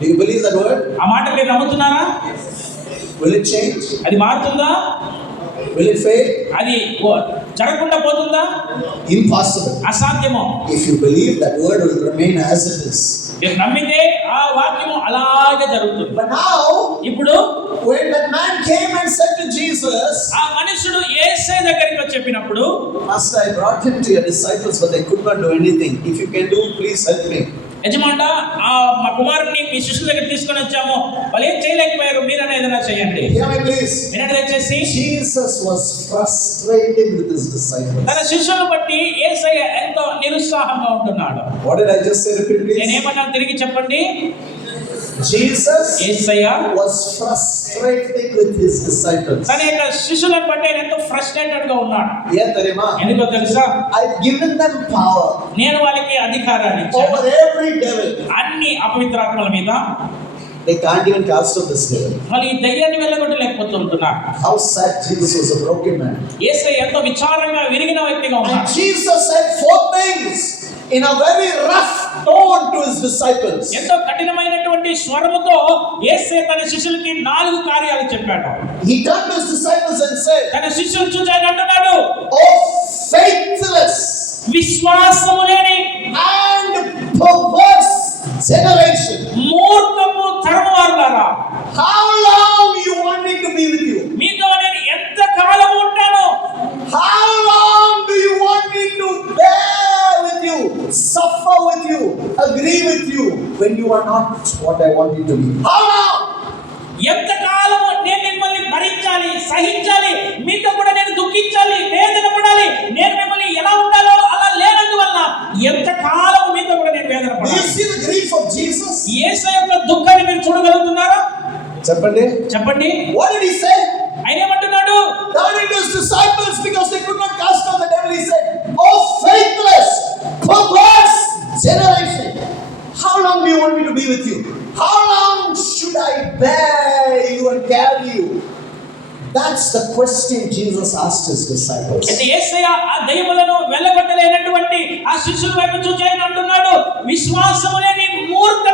Do you believe that word? ఆ మాట మీరు నమ్ముతున్నారా? Will it change? అది మారుతుందా? Will it fail? అది జరగకుండా పోతుందా? Impossible. అసాధ్యము. If you believe, that word will remain as it is. మీరు నమ్మితే ఆ వాక్యము అలాగే జరుగుతుంది. But now, ఇప్పుడు when that man came and said to Jesus, ఆ మనుషుడు యేసయ్య దగ్గరికి వచ్చి చెప్పినప్పుడు, Master, I brought him to your disciples, but they could not do anything. If you can do, please help me. యజమానుడ, మా కుమారుని మీ శిష్యుల దగ్గర తీసుకొని వచ్చాము, వాళ్ళు ఏం చేయలేకపోయారు, మీరనే ఏదైనా చేయండి. Hear me please. వినండి దయచేసి. Jesus was frustrated with his disciples. తన శిష్యులను బట్టి యేసయ్య ఎంతో నిరుత్సాహంగా ఉంటున్నాడు. What did I just say? Repeat please. నేనేమన్నా తిరిగి చెప్పండి. Jesus Yesayya was frustrated with his disciples. తన యొక్క శిష్యులను బట్టి ఆయన ఎంతో ఫ్రస్ట్రేటెడ్ గా ఉన్నాడు. ఎందుకో తెలుసా? I've given them power నేను వాళ్ళకి అధికారాన్ని ఇచ్చాను over every devil. అన్ని అపవిత్రాత్మల మీద. They can't even cast out this devil. వాళ్ళు ఈ దయ్యాన్ని వెళ్ళగొట్టలేకపోతున్నారు. How sad. Jesus was a broken man. యేసయ్య ఎంతో విచారంగా విరిగిన వ్యక్తిగా ఉన్నాడు. And Jesus said 4 things in a very rough tone to his disciples. ఎంతో కఠినమైనటువంటి స్వరముతో యేసయ్య తన శిష్యులకి 4 కార్యాలు చెప్పాడు. He turned to his disciples and said, తన శిష్యులు చూసి ఆయన అంటున్నాడు, "Oh faithless విశ్వాసము లేని and perverse generation, మూర్ఖపు తరము వారులారా, how long you want me to be with you? మీతో నేను ఎంత కాలం ఉంటాను? How long do you want me to bear with you, suffer with you, agree with you when you are not what I want you to be? How long? ఎంత కాలము నేను మిమ్మల్ని భరించాలి, సహించాలి, మీతో కూడా నేను దుఃఖించాలి, వేదన పడాలి, నేను మిమ్మల్ని ఎలా ఉండాలో అలా లేనందువల్ల ఎంత కాలము మీతో కూడా నేను వేదన Do you పడాలి. see the grief of Jesus? యేసయ్య యొక్క దుఃఖాన్ని మీరు చూడగలుగుతున్నారా? చెప్పండి. What did he say? ఆయన ఏమంటున్నాడు? Turning to his disciples because they could not cast out the devil, he said, "Oh faithless, perverse generation, how long do you want me to be with you? How long should I bear you and carry you?" That's the question Jesus asked his disciples. అయితే యేసయ్య ఆ దయ్యములను వెళ్ళగొట్టలేనటువంటి ఆ శిష్యుల వైపు చూచి ఆయన అంటున్నాడు, విశ్వాసము లేని మూర్ఖ